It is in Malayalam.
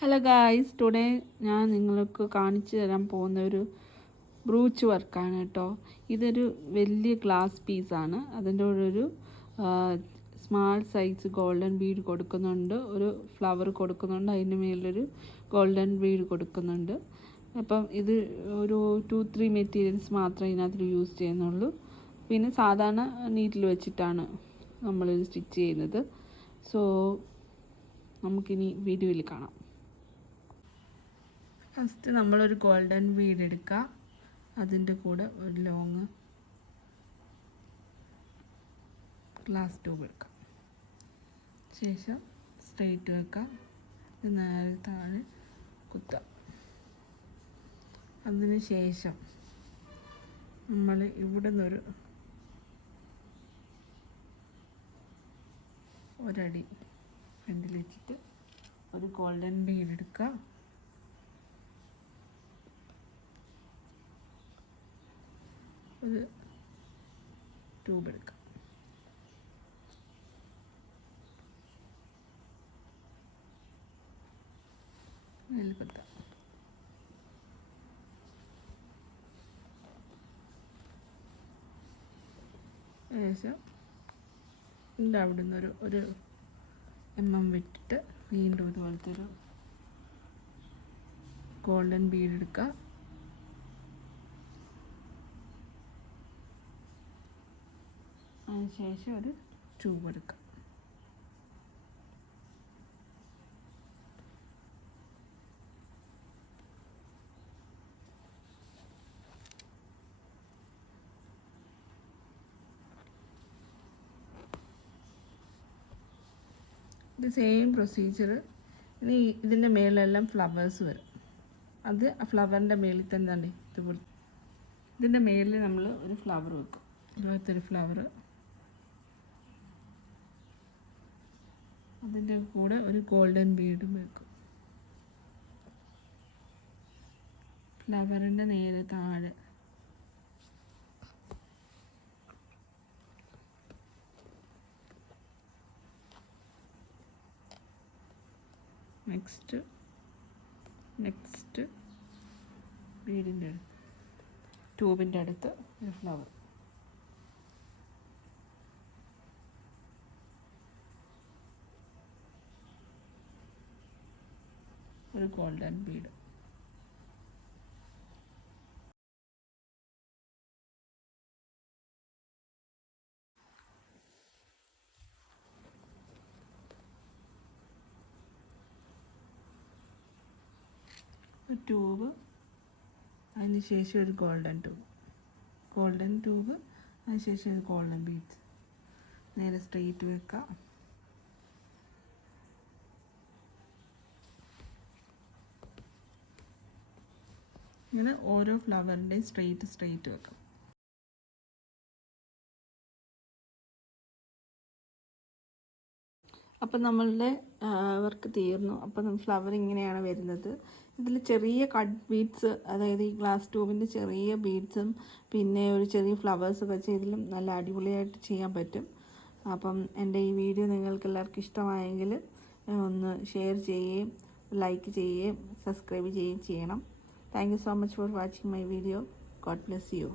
ഹലോ ഗായ്സ്, ടുഡേ ഞാൻ നിങ്ങൾക്ക് കാണിച്ചു തരാൻ പോകുന്ന ഒരു ബ്രൂച്ച് വർക്കാണ് കേട്ടോ. ഇതൊരു വലിയ ഗ്ലാസ് പീസാണ്. അതിൻ്റെ കൂടെ ഒരു സ്മാൾ സൈസ് ഗോൾഡൻ ബീഡ് കൊടുക്കുന്നുണ്ട്, ഒരു ഫ്ലവർ കൊടുക്കുന്നുണ്ട്, അതിൻ്റെ മേലൊരു ഗോൾഡൻ ബീഡ് കൊടുക്കുന്നുണ്ട്. അപ്പം ഇത് ഒരു 2-3 മെറ്റീരിയൽസ് മാത്രമേ ഇതിനകത്ത് യൂസ് ചെയ്യുന്നുള്ളൂ. പിന്നെ സാധാരണ നീറ്റിൽ വെച്ചിട്ടാണ് നമ്മളിത് സ്റ്റിച്ച് ചെയ്യുന്നത്. സോ നമുക്കിനി വീഡിയോയിൽ കാണാം. ഫസ്റ്റ് നമ്മളൊരു ഗോൾഡൻ ബീഡ് എടുക്കുക, അതിൻ്റെ കൂടെ ഒരു ലോങ് ഗ്ലാസ് ട്യൂബ് എടുക്കാം. ശേഷം സ്ട്രെയിറ്റ് വെക്കാം, നേരെ താഴെ കുത്താം. അതിന് ശേഷം നമ്മൾ ഇവിടെ നിന്നൊരു ഒരടി ഫ്രണ്ടിൽ വെച്ചിട്ട് ഒരു ഗോൾഡൻ ബീഡ് എടുക്കുക. ഒരു ട്യൂബ് എടുക്കാം. അതിൽ കുത്താം. ശേഷം ഇതിൻ്റെ അവിടെ നിന്ന് ഒരു വിട്ടിട്ട് വീണ്ടും ഇതുപോലത്തെ ഒരു ഗോൾഡൻ ബീഡ് എടുക്കുക. അതിനുശേഷം ഒരു ട്യൂബ് എടുക്കുക. ഇത് സെയിം പ്രൊസീജിയർ. ഇനി ഇതിൻ്റെ മേലെല്ലാം ഫ്ലവേഴ്സ് വരും. അത് ആ ഫ്ലവറിൻ്റെ മേളിൽ തന്നെ ഉണ്ട്. ഇതുപോലെ ഇതിൻ്റെ മേളിൽ നമ്മൾ ഒരു ഫ്ലവർ വെക്കും. ഇതുപോലത്തെ ഒരു ഫ്ലവർ, അതിൻ്റെ കൂടെ ഒരു ഗോൾഡൻ ബീഡും വെക്കും. ഫ്ലവറിൻ്റെ നേരെ താഴെ നെക്സ്റ്റ് ബീഡിൻ്റെ ട്യൂബിൻ്റെ അടുത്ത് ഒരു ഫ്ലവർ. ഒരു ഗോൾഡൻ ബീഡ്. ഒരു ട്യൂബ്, അതിന് ശേഷം ഒരു ഗോൾഡൻ ട്യൂബ്, അതിന് ശേഷം ഒരു ഗോൾഡൻ ബീഡ്സ്. നേരെ സ്ട്രെയിറ്റ് വെക്കാം. ഇങ്ങനെ ഓരോ ഫ്ലവറിൻ്റെയും സ്ട്രെയിറ്റ് വെക്കാം. അപ്പം നമ്മളുടെ വർക്ക് തീർന്നു. അപ്പം ഫ്ലവർ ഇങ്ങനെയാണ് വരുന്നത്. ഇതിൽ ചെറിയ കട്ട് ബീഡ്സ്, അതായത് ഈ ഗ്ലാസ് ട്യൂബിൻ്റെ ചെറിയ ബീഡ്സും പിന്നെ ഒരു ചെറിയ ഫ്ലവേഴ്സ് വെച്ച് ഇതിലും നല്ല അടിപൊളിയായിട്ട് ചെയ്യാൻ പറ്റും. അപ്പം എൻ്റെ ഈ വീഡിയോ നിങ്ങൾക്ക് എല്ലാവർക്കും ഇഷ്ടമായെങ്കിൽ ഒന്ന് ഷെയർ ചെയ്യുകയും ലൈക്ക് ചെയ്യുകയും സബ്സ്ക്രൈബ് ചെയ്യുകയും ചെയ്യണം. Thank you so much for watching my video. God bless you.